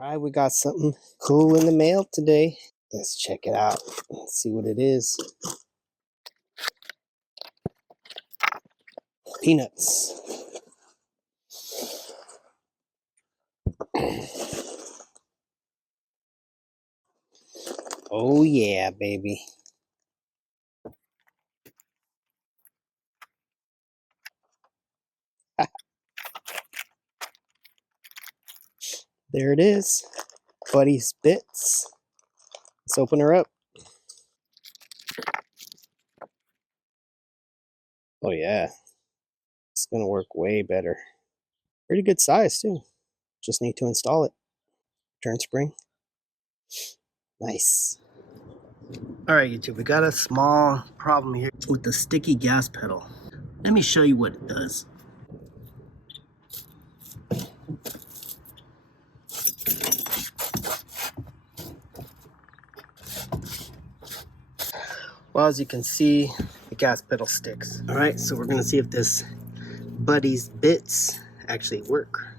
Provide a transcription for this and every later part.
Alright, we got something cool in the mail today. Let's check it out. Let's see what it is. Peanuts. Oh yeah, baby. There it is. Buttys Bits. Let's open her up. Oh yeah. It's gonna work way better. Pretty good size too. Just need to install it. Turn spring. Nice. Alright YouTube, we got a small problem here with the sticky gas pedal. Let me show you what it does. Well, as you can see, the gas pedal sticks. Alright, so we're gonna see if this Buttys Bits actually work.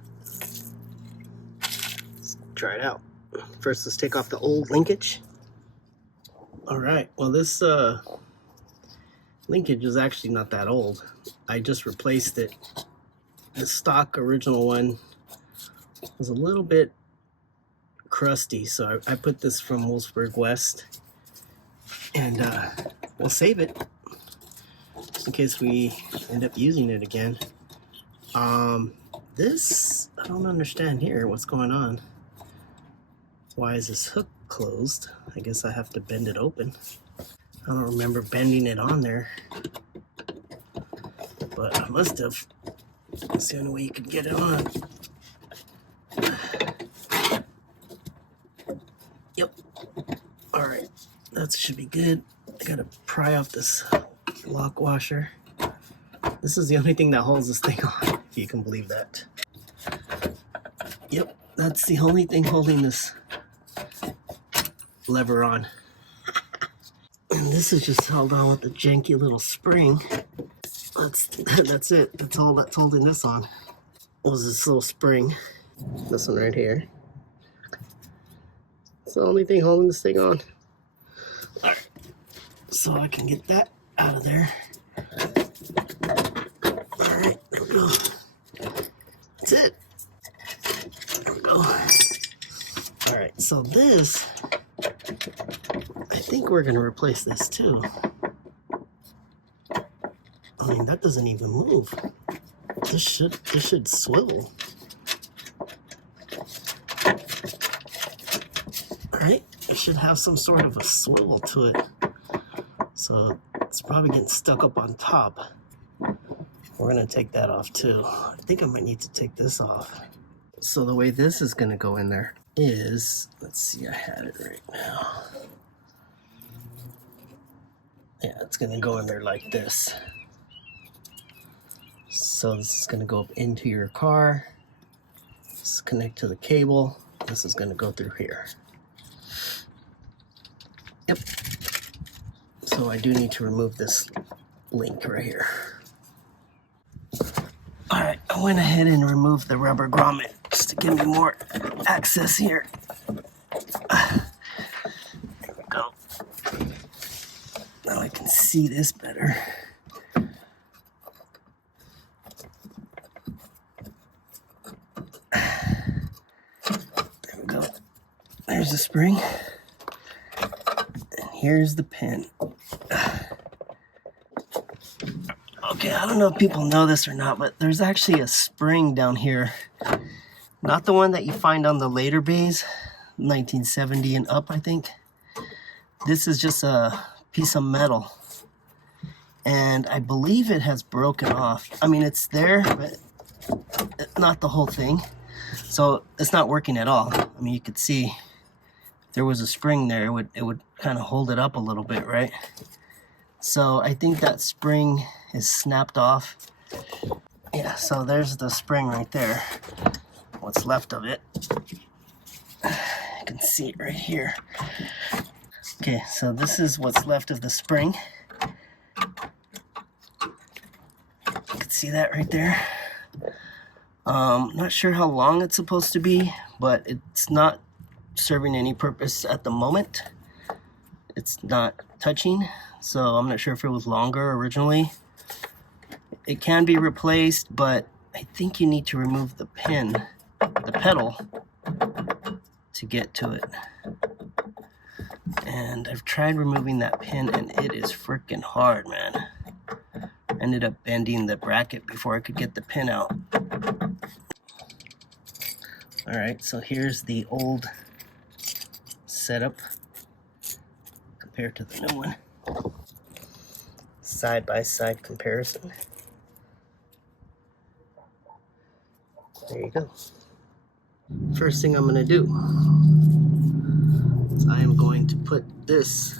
Let's try it out. First, let's take off the old linkage. Alright, well this linkage is actually not that old. I just replaced it. The stock original one was a little bit crusty, so I put this from Wolfsburg West, and we'll save it just in case we end up using it again. This, I don't understand here what's going on. Why is this hook closed? I guess I have to bend it open. I don't remember bending it on there, but I must have. That's the only way you could get it on. Yep. Alright, that should be good. I gotta pry off this lock washer. This is the only thing that holds this thing on, if you can believe that. Yep, that's the only thing holding this lever on. And this is just held on with a janky little spring. That's it. That's all that's holding this on. Was this little spring. This one right here. It's the only thing holding this thing on. Alright, so I can get that out of there. Alright, there we go. That's it. There we go. Alright, so this, I think we're going to replace this too. I mean, that doesn't even move. This should swivel. Alright, it should have some sort of a swivel to it. So it's probably getting stuck up on top. We're going to take that off too. I think I might need to take this off. So the way this is going to go in there is, let's see, I had it right now. Yeah, it's going to go in there like this. So this is going to go up into your car. This is connect to the cable. This is going to go through here. Yep. So I do need to remove this link right here. Alright, I went ahead and removed the rubber grommet just to give me more access here. There we go. Now I can see this better. There we go. There's the spring. And here's the pin. Okay, I don't know if people know this or not, but there's actually a spring down here. Not the one that you find on the later bays, 1970 and up, I think. This is just a piece of metal. And I believe it has broken off. I mean, it's there, but not the whole thing. So it's not working at all. I mean, you could see if there was a spring there, it would kind of hold it up a little bit, right? So I think that spring is snapped off. Yeah, so there's the spring right there. What's left of it. You can see it right here. Okay, so this is what's left of the spring. You can see that right there. Not sure how long it's supposed to be, but it's not serving any purpose at the moment. It's not touching, so I'm not sure if it was longer originally. It can be replaced, but I think you need to remove the pin, the pedal, to get to it. And I've tried removing that pin and it is freaking hard, man. Ended up bending the bracket before I could get the pin out. Alright, so here's the old setup compared to the new one. Side by side comparison. There you go. First thing I'm going to do is I am going to put this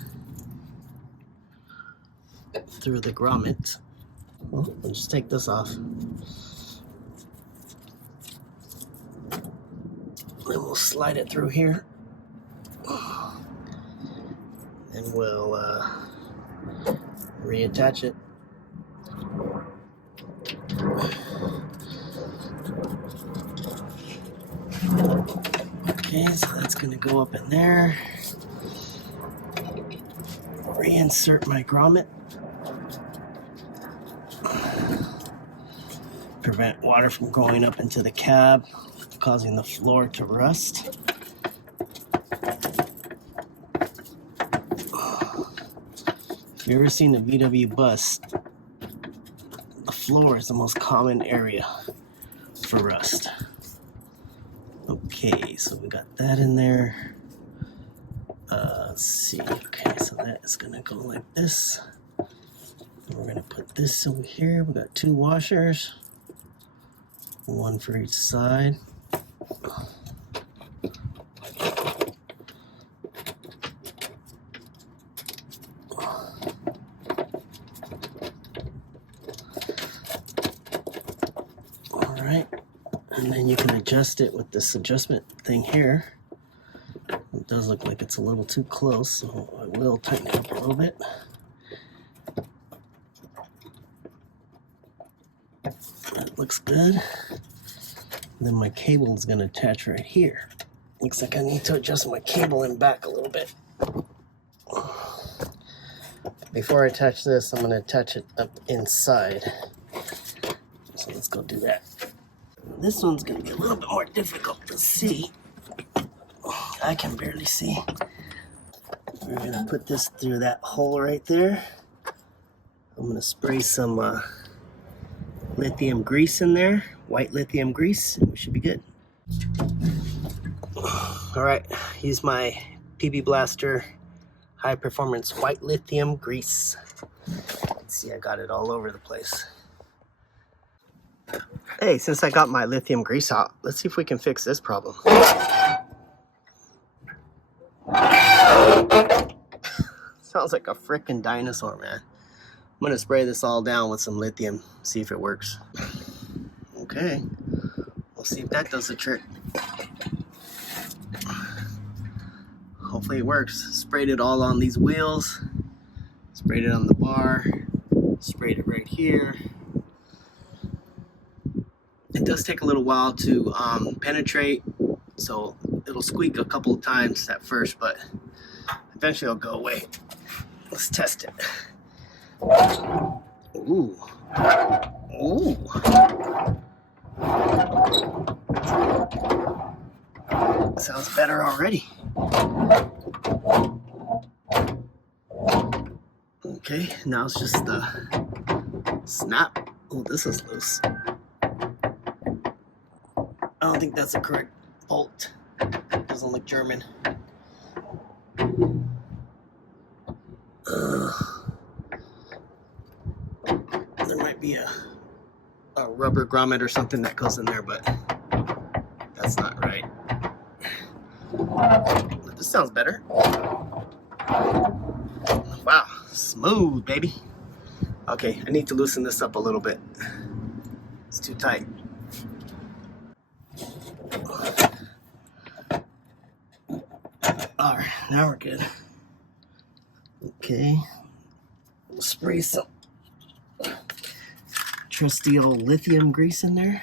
through the grommet. Well, we'll just take this off. Then we'll slide it through here. And we'll reattach it. Okay, so that's going to go up in there. Reinsert my grommet. Prevent water from going up into the cab, causing the floor to rust. If you've ever seen a VW bus, the floor is the most common area for rust. Okay, so we got that in there. Let's see. Okay, so that is gonna go like this. And we're gonna put this over here. We got 2 washers, 1 for each side. All right, and then you can adjust it with this adjustment thing here. It does look like it's a little too close, so I will tighten it up a little bit. That looks good. And then my cable is going to attach right here. Looks like I need to adjust my cable in back a little bit. Before I attach this, I'm going to attach it up inside. So let's go do that. This one's going to be a little bit more difficult to see. I can barely see. We're going to put this through that hole right there. I'm going to spray some lithium grease in there, white lithium grease, and we should be good. All right, use my PB Blaster high performance white lithium grease. Let's see, I got it all over the place. Hey, since I got my lithium grease out, let's see if we can fix this problem. Sounds like a frickin' dinosaur, man. I'm gonna spray this all down with some lithium, see if it works. Okay, we'll see if that does the trick. Hopefully it works. Sprayed it all on these wheels, sprayed it on the bar, sprayed it right here. It does take a little while to penetrate, so it'll squeak a couple of times at first, but eventually it'll go away. Let's test it. Ooh. Ooh. Sounds better already. Okay, now it's just the snap. Oh, this is loose. I don't think that's the correct bolt. Doesn't look German. There might be a rubber grommet or something that goes in there, but that's not right. But this sounds better. Wow, smooth, baby. Okay, I need to loosen this up a little bit. It's too tight. All right, now we're good. Okay, we'll spray some trusty old lithium grease in there.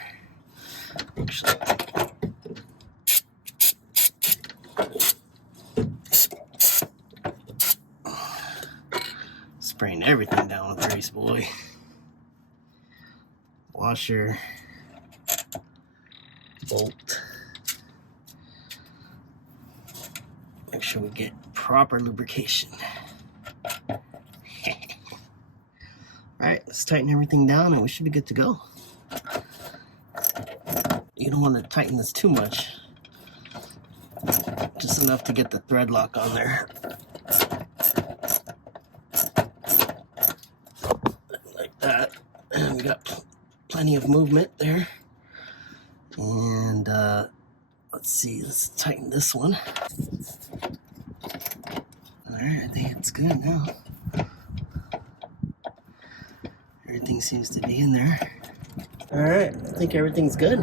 Actually, spraying everything down with grease, boy. Washer, bolt. Make sure we get proper lubrication. Alright, let's tighten everything down and we should be good to go. You don't want to tighten this too much. Just enough to get the thread lock on there. Like that. And we got plenty of movement there. And let's see, let's tighten this one. Alright, I think it's good now. Everything seems to be in there. Alright, I think everything's good.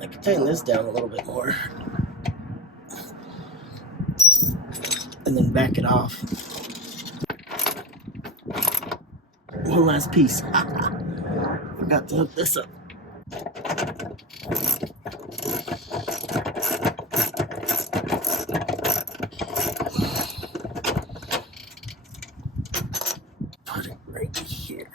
I can tighten this down a little bit more. And then back it off. One last piece. Forgot to hook this up. Put it right here.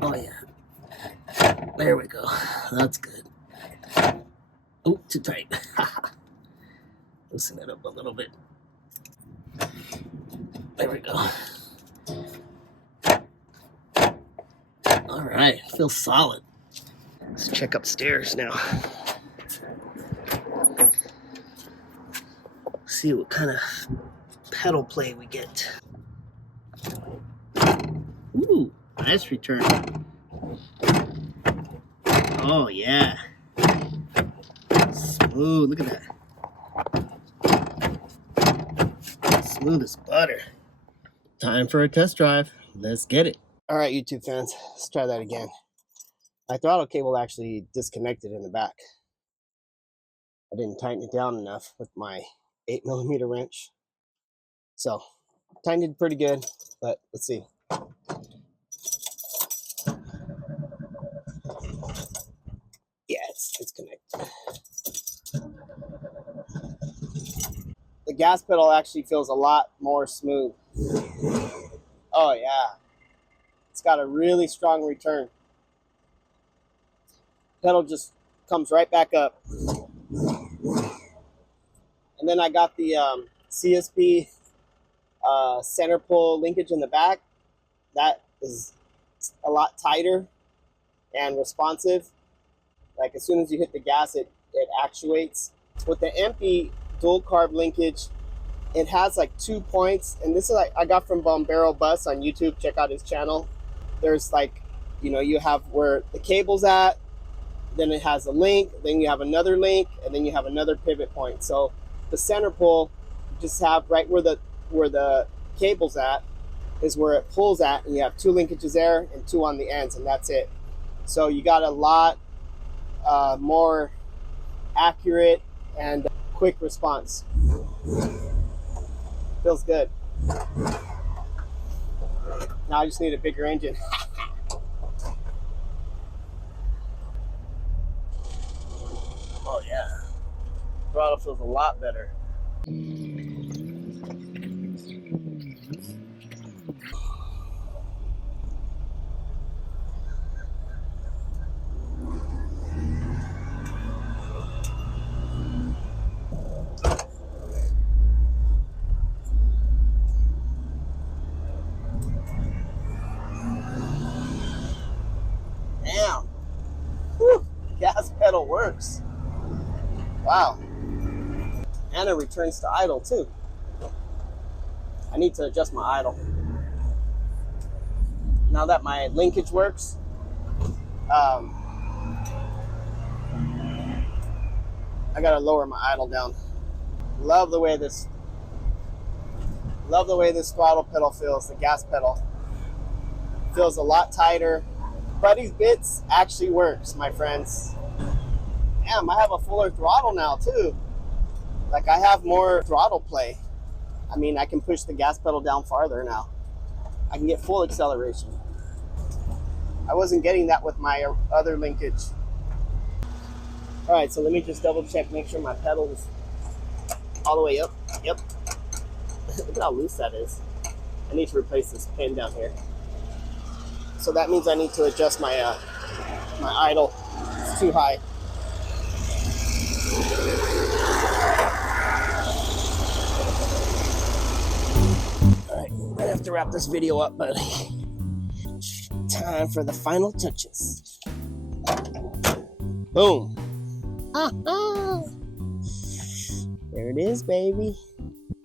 Oh yeah. There we go. That's good. Oh, too tight. Loosen it up a little bit. There we go. All right, feels solid. Let's check upstairs now. See what kind of pedal play we get. Ooh, nice return. Oh yeah. Smooth, look at that. Smooth as butter. Time for a test drive. Let's get it. All right, YouTube fans, let's try that again. My throttle cable actually disconnected in the back. I didn't tighten it down enough with my 8mm wrench. So, tightened it pretty good, but let's see. Yeah, it's connected. The gas pedal actually feels a lot more smooth. Oh yeah. It's got a really strong return. Pedal just comes right back up. And then I got the CSP center pull linkage in the back. That is a lot tighter and responsive. Like as soon as you hit the gas, it actuates. With the empty dual carb linkage, it has like 2 points, and this is like I got from Bombero Bus on YouTube. Check out his channel. There's like, you know, you have where the cable's at, then it has a link, then you have another link, and then you have another pivot point. So the center pull, you just have right where the cable's at is where it pulls at, and you have 2 linkages there and 2 on the ends, and that's it. So you got a lot more accurate and quick response. Feels good. Now I just need a bigger engine. Oh yeah. Throttle feels a lot better. Damn. Whew. Gas pedal works. Wow. And it returns to idle too. I need to adjust my idle. Now that my linkage works, I gotta lower my idle down. Love the way this throttle pedal feels, the gas pedal. Feels a lot tighter. Buttys bits actually works, my friends. Damn, I have a fuller throttle now too. Like I have more throttle play. I mean, I can push the gas pedal down farther now. I can get full acceleration. I wasn't getting that with my other linkage. All right, so let me just double check, make sure my pedal is all the way up. Yep. Look at how loose that is. I need to replace this pin down here. So that means I need to adjust my my idle. It's too high. All right, I have to wrap this video up, but time for the final touches. Boom. There it is, baby.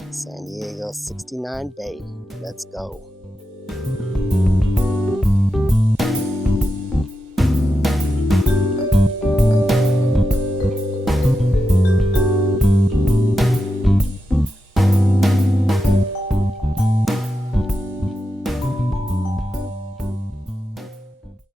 San Diego 69 Bay. Let's go.